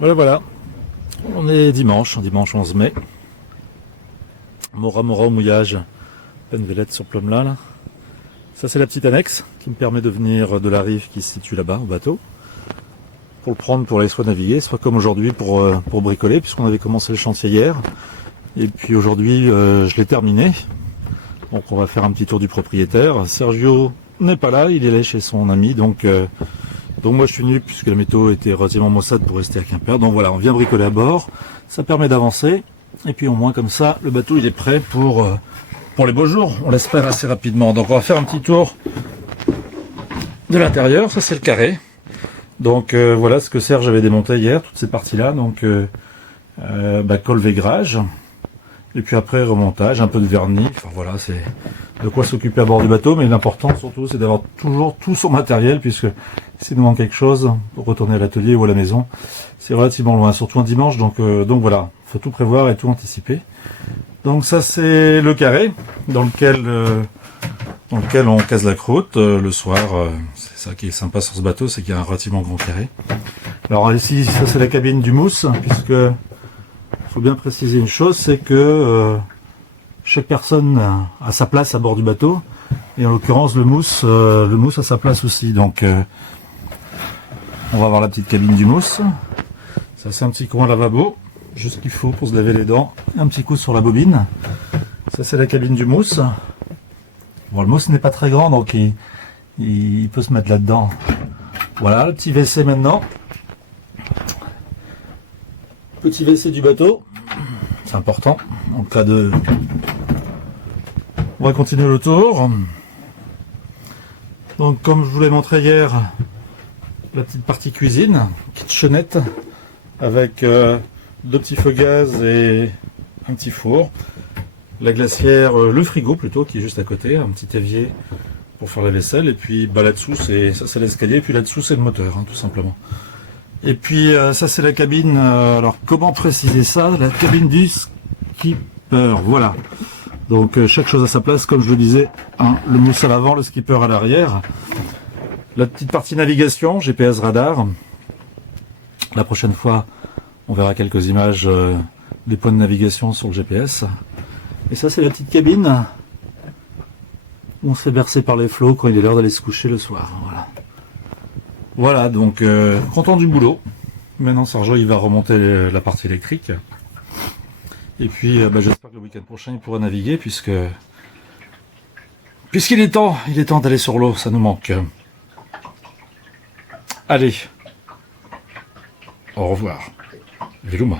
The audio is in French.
Voilà, on est dimanche 11 mai. Mora au mouillage, peine vélette sur Plomla là. Ça c'est la petite annexe qui me permet de venir de la rive qui se situe là-bas au bateau. Pour le prendre pour aller soit naviguer, soit comme aujourd'hui pour bricoler, puisqu'on avait commencé le chantier hier. Et puis aujourd'hui je l'ai terminé. Donc on va faire un petit tour du propriétaire. Sergio n'est pas là, il est là chez son ami, donc moi je suis venu puisque la météo était relativement maussade pour rester à Quimper. Donc voilà, on vient bricoler à bord, ça permet d'avancer. Et puis au moins comme ça, le bateau il est prêt pour les beaux jours, on l'espère assez rapidement. Donc on va faire un petit tour de l'intérieur, ça c'est le carré. Donc voilà ce que Serge avait démonté hier, toutes ces parties-là. Donc colvégrage, et puis après remontage, un peu de vernis. Enfin voilà, c'est de quoi s'occuper à bord du bateau, mais l'important surtout c'est d'avoir toujours tout son matériel, puisque s'il nous manque quelque chose pour retourner à l'atelier ou à la maison, c'est relativement loin, surtout un dimanche, donc voilà, faut tout prévoir et tout anticiper. Donc ça c'est le carré dans lequel on case la croûte le soir. C'est ça qui est sympa sur ce bateau, c'est qu'il y a un relativement grand carré. Alors ici, ça c'est la cabine du mousse, puisque faut bien préciser une chose, c'est que chaque personne a sa place à bord du bateau, et en l'occurrence le mousse a sa place aussi. Donc on va voir la petite cabine du mousse. Ça c'est un petit coin lavabo, juste ce qu'il faut pour se laver les dents. Un petit coup sur la bobine. Ça c'est la cabine du mousse. Bon, le mousse n'est pas très grand, donc il peut se mettre là-dedans. Voilà, le petit WC maintenant. Petit WC du bateau. C'est important, en cas de... On va continuer le tour. Donc, comme je vous l'ai montré hier, la petite partie cuisine, kitchenette, avec deux petits feux gaz et un petit four. La glacière, le frigo plutôt, qui est juste à côté, un petit évier pour faire la vaisselle, et puis là-dessous, c'est l'escalier, et puis là-dessous, c'est le moteur, hein, tout simplement. Et puis ça, c'est la cabine, alors comment préciser ça? La cabine du skipper, voilà. Donc chaque chose à sa place, comme je le disais, hein, le mousse à l'avant, le skipper à l'arrière. La petite partie navigation, GPS radar. La prochaine fois, on verra quelques images des points de navigation sur le GPS. Et ça c'est la petite cabine où on se fait bercer par les flots quand il est l'heure d'aller se coucher le soir. Voilà, donc content du boulot. Maintenant Sergio il va remonter la partie électrique. Et puis j'espère que le week-end prochain il pourra naviguer puisqu'il est temps d'aller sur l'eau, ça nous manque. Allez, au revoir. Veluma.